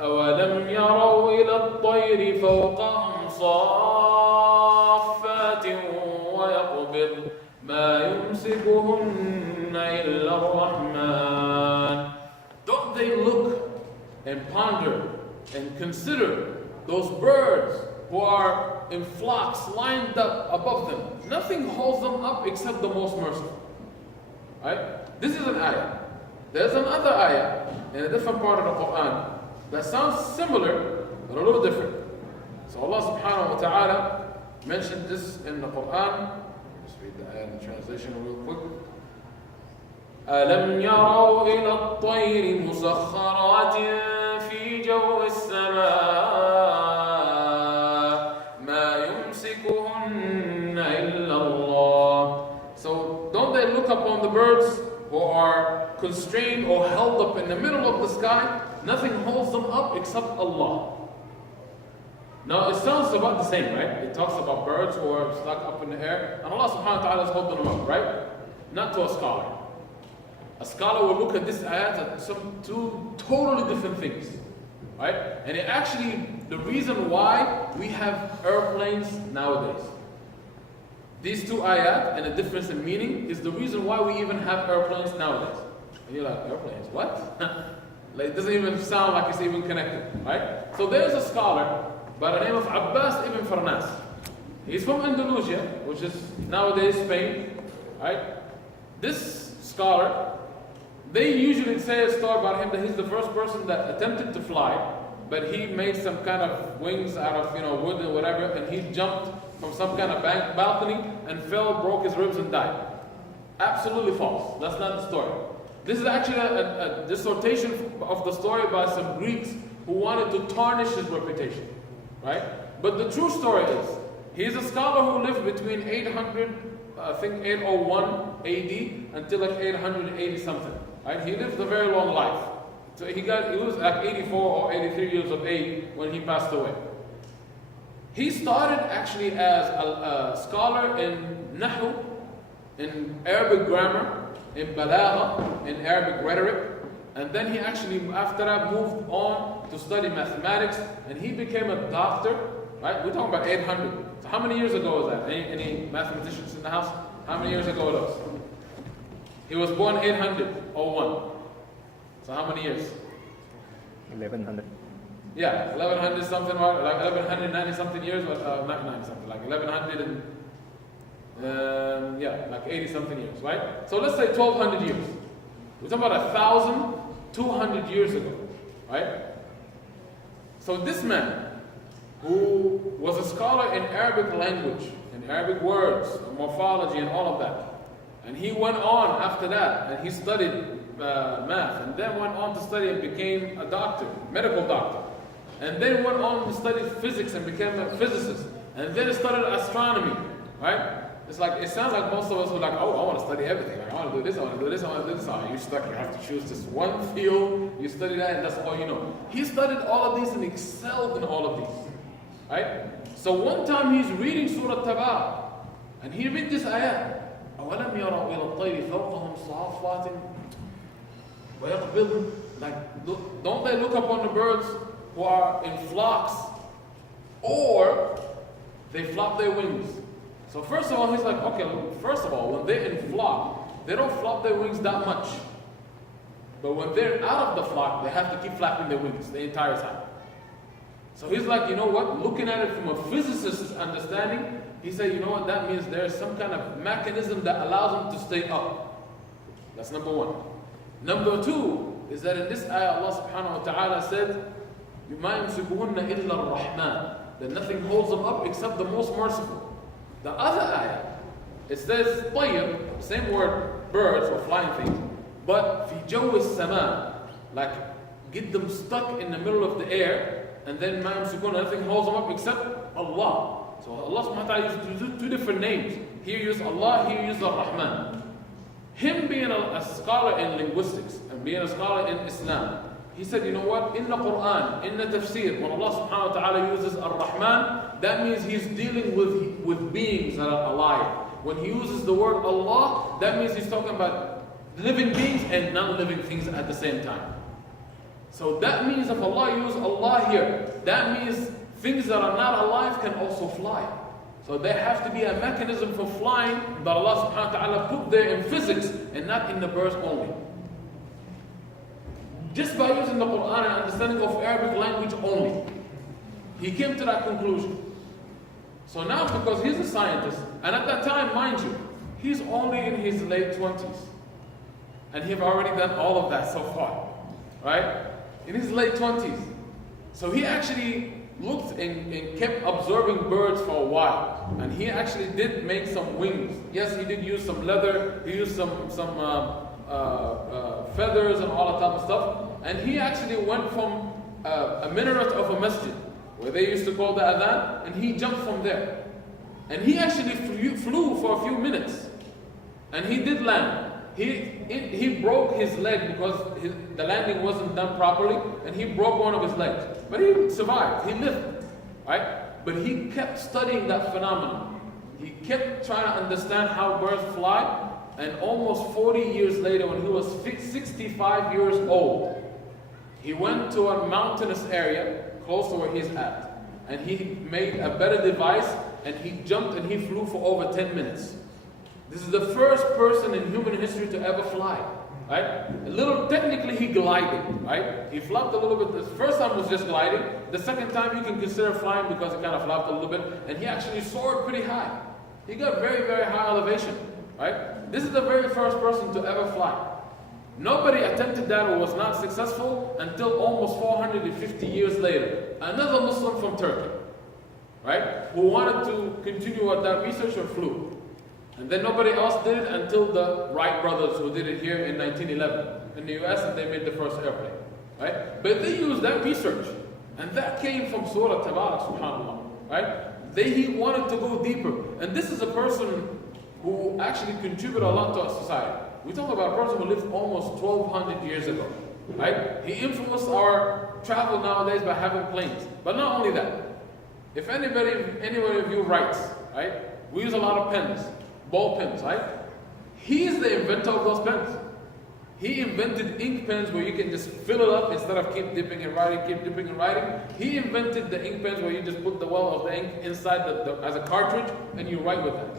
أَوَلَمْ يَرَوْا إِلَى الطَّيْرِ فَوْقَهُمْ صَافَّاتٍ وَيَقْبِضْنَ مَا يُمْسِكُهُنَّ إِلَّا الرَّحْمَنُ. Don't they look and ponder and consider those birds who are in flocks lined up above them? Nothing holds them up except the most merciful. Right? This is an ayah. There's another ayah in a different part of the Quran that sounds similar but a little different. So Allah subhanahu wa ta'ala mentioned this in the Quran. Just read the ayah in the translation real quick. أَلَمْ يَرَوْا إِلَى الطَّيْرِ مُسَخَّرَاتٍ فِي جَوِّ السَّمَاءِ مَا يُمْسِكُهُنَّ إِلَّا اللَّهُ. So don't they look upon the birds who are constrained or held up in the middle of the sky? Nothing holds them up except Allah. Now it sounds about the same, right? It talks about birds who are stuck up in the air, and Allah subhanahu wa ta'ala is holding them up, right? Not to a scholar. A scholar will look at this ayat as some two totally different things, right? And it actually, the reason why we have airplanes nowadays, these two ayat and the difference in meaning is the reason why we even have airplanes nowadays. And you're like, airplanes, what? Like, it doesn't even sound like it's even connected, right? So there's a scholar by the name of Abbas ibn Farnas. He's from Indonesia, which is nowadays Spain, right? This scholar, they usually say a story about him that he's the first person that attempted to fly, but he made some kind of wings out of wood or whatever, and he jumped from some kind of balcony and fell, broke his ribs and died. Absolutely false. That's not the story. This is actually a dissertation of the story by some Greeks who wanted to tarnish his reputation, right? But the true story is, he's a scholar who lived between 801 AD until like 880 something, right? He lived a very long life. So he was like 84 or 83 years of age when he passed away. He started actually as a scholar in Nahu, in Arabic grammar, in Balagha, in Arabic rhetoric, and then he actually, after that, moved on to study mathematics, and he became a doctor, right? We're talking about 800. So how many years ago was that? Any mathematicians in the house? How many years ago it was? He was born 801. So how many years? 1100. Yeah, 1100 something, like 1190 something years, but not 90 something, like 1100 and like 80 something years, right? So let's say 1200 years. We're talking about 1,200 years ago, right? So this man, who was a scholar in Arabic language, in Arabic words, morphology and all of that, and he went on after that, and he studied math, and then went on to study and became a doctor, medical doctor, and then went on to study physics and became a physicist, and then studied astronomy, right? It's like, it sounds like most of us are like, oh, I want to study everything. Like, I want to do this, I want to do this, I want to do this. Oh, you're stuck. You have to choose this one field. You study that, and that's all you know. He studied all of these and excelled in all of these, right? So one time he's reading Surah Al-Mulk, and he read this ayah. أَوَلَمْ يَرَوْا إِلَى الطَّيْرِ فَوْقَهُمْ صَافَّاتٍ وَيَقْبِضْنَ. Like, don't they look upon the birds who are in flocks, or they flop their wings? So first of all, he's like, okay, first of all, when they're in flock, they don't flop their wings that much. But when they're out of the flock, they have to keep flapping their wings the entire time. So he's like, you know what? Looking at it from a physicist's understanding, he said, you know what? That means there's some kind of mechanism that allows them to stay up. That's number one. Number two is that in this ayah, Allah subhanahu wa ta'ala said, مَا يُمْسِكُهُنَّ إِلَّا الرَّحْمَنِ, that nothing holds them up except the most merciful. The other ayah, it says طَيْر, same word, birds or flying things, but فِي جَوِّ السَّمَاءِ, like get them stuck in the middle of the air, and then مَا يُمْسِكُونَ, nothing holds them up except Allah. So Allah subhanahu wa ta'ala used two different names. Here used Allah, here used Ar-Rahman. Him being a scholar in linguistics and being a scholar in Islam, he said, you know what? In the Quran, in the tafsir, when Allah subhanahu wa ta'ala uses Ar-Rahman, that means he's dealing with beings that are alive. When he uses the word Allah, that means he's talking about living beings and non-living things at the same time. So that means if Allah used Allah here, that means things that are not alive can also fly. So there have to be a mechanism for flying that Allah subhanahu wa ta'ala put there in physics and not in the birds only. Just by using the Quran and understanding of Arabic language only, he came to that conclusion. So now, because he's a scientist, and at that time, mind you, he's only in his late 20s. And he's already done all of that so far, right? In his late 20s. So he actually looked and kept observing birds for a while. And he actually did make some wings. Yes, he did use some leather, he used some feathers and all that type of stuff. And he actually went from a minaret of a masjid, where they used to call the adhan, and he jumped from there. And he actually flew for a few minutes. And he did land. He broke his leg because the landing wasn't done properly, and he broke one of his legs. But he survived, he lived, right? But he kept studying that phenomenon. He kept trying to understand how birds fly, and almost 40 years later, when he was 65 years old, he went to a mountainous area close to where he's at, and he made a better device, and he jumped and he flew for over 10 minutes. This is the first person in human history to ever fly, right? Technically he glided, right? He flopped a little bit. The first time was just gliding. The second time you can consider flying because he kind of flopped a little bit, and he actually soared pretty high. He got very, very high elevation, right? This is the very first person to ever fly. Nobody attempted that or was not successful until almost 450 years later. Another Muslim from Turkey, right? Who wanted to continue with that research or flew. And then nobody else did it until the Wright brothers, who did it here in 1911 in the US, and they made the first airplane, right? But they used that research, and that came from Surah Tabarak, subhanAllah, right? He wanted to go deeper. And this is a person who actually contributed a lot to our society. We talk about a person who lived almost 1,200 years ago, right? He influenced our travel nowadays by having planes. But not only that, if anybody of you writes, right? We use a lot of pens, ball pens, right? He's the inventor of those pens. He invented ink pens where you can just fill it up instead of keep dipping and writing, keep dipping and writing. He invented the ink pens where you just put the well of the ink inside as a cartridge and you write with it.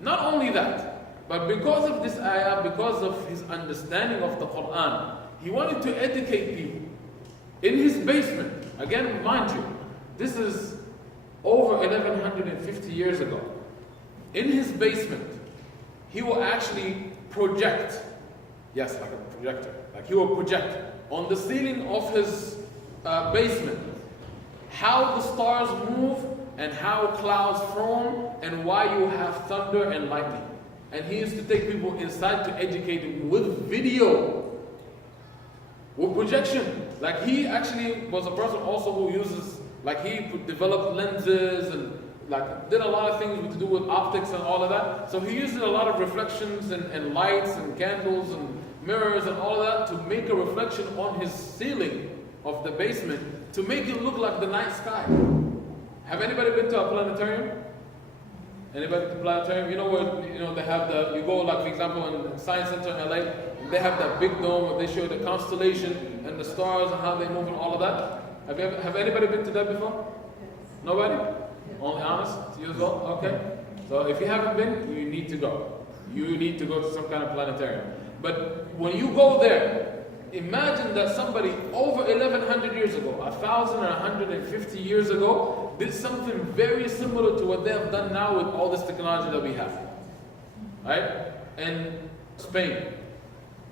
Not only that, but because of this ayah, because of his understanding of the Quran, he wanted to educate people. In his basement, again, mind you, this is over 1,150 years ago. In his basement, he will actually project, yes, like a projector, like he will project on the ceiling of his basement how the stars move and how clouds form and why you have thunder and lightning. And he used to take people inside to educate them with video, with projection. Like he actually was a person also who uses, like he developed lenses and like did a lot of things to do with optics and all of that. So he used a lot of reflections and lights and candles and mirrors and all of that to make a reflection on his ceiling of the basement to make it look like the night sky. Have anybody been to a planetarium? Anybody to the planetarium? You know where they have you go, like for example in Science Center in LA, they have that big dome where they show the constellation and the stars and how they move and all of that. Have anybody been to that before? Nobody? Only honest? You as well? Okay. So if you haven't been, you need to go. You need to go to some kind of planetarium. But when you go there, imagine that somebody over 1,100 years ago, 1,150 years ago, did something very similar to what they have done now with all this technology that we have. Right? In Spain.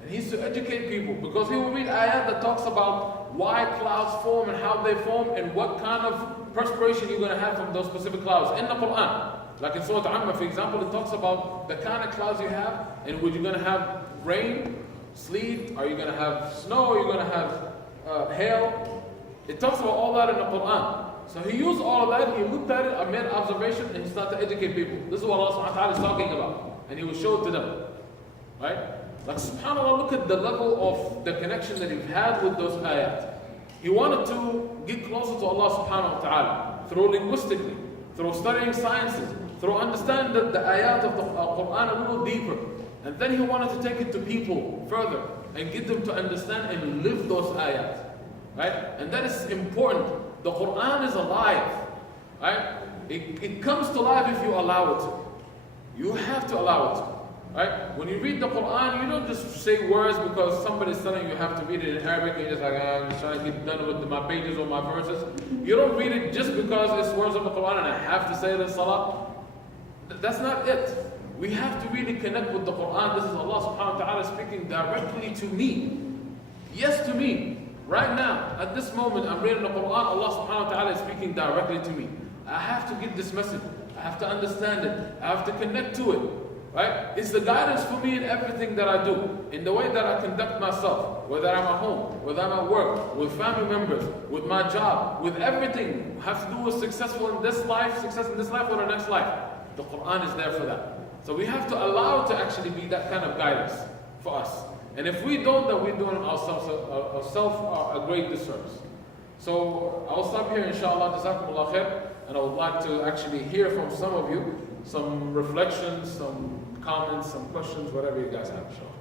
And he used to educate people because he will read ayat that talks about why clouds form and how they form and what kind of perspiration you're going to have from those specific clouds in the Quran. Like in Surah Al-Mulk, for example, it talks about the kind of clouds you have and whether you're going to have rain, sleet, are you going to have snow, are you going to have hail. It talks about all that in the Quran. So he used all of that, he looked at it, made observation, and he started to educate people. This is what Allah subhanahu wa ta'ala is talking about. And he will show it to them. Right? Like subhanAllah, look at the level of the connection that he had with those ayat. He wanted to get closer to Allah subhanahu wa ta'ala through linguistically, through studying sciences, through understanding the ayat of the Quran a little deeper. And then he wanted to take it to people further and get them to understand and live those ayat. right? And that is important. The Quran is alive, right? It comes to life if you allow it to. You have to allow it to. Right? When you read the Quran, you don't just say words because somebody's telling you have to read it in Arabic and you're just like, I'm just trying to get done with my pages or my verses. You don't read it just because it's words of the Quran and I have to say it in Salah. That's not it. We have to really connect with the Quran. This is Allah subhanahu wa ta'ala speaking directly to me. Yes, to me. Right now, at this moment, I'm reading the Quran. Allah subhanahu wa ta'ala is speaking directly to me. I have to get this message. I have to understand it. I have to connect to it. Right? It's the guidance for me in everything that I do, in the way that I conduct myself, whether I'm at home, whether I'm at work, with family members, with my job, with everything. Have to do with success in this life or the next life. The Quran is there for that. So we have to allow it to actually be that kind of guidance for us. And if we don't, then we're doing ourselves a great disservice. So I'll stop here, inshallah. Jazakumullah khair. And I would like to actually hear from some of you, some reflections, some comments, some questions, whatever you guys have. Inshallah.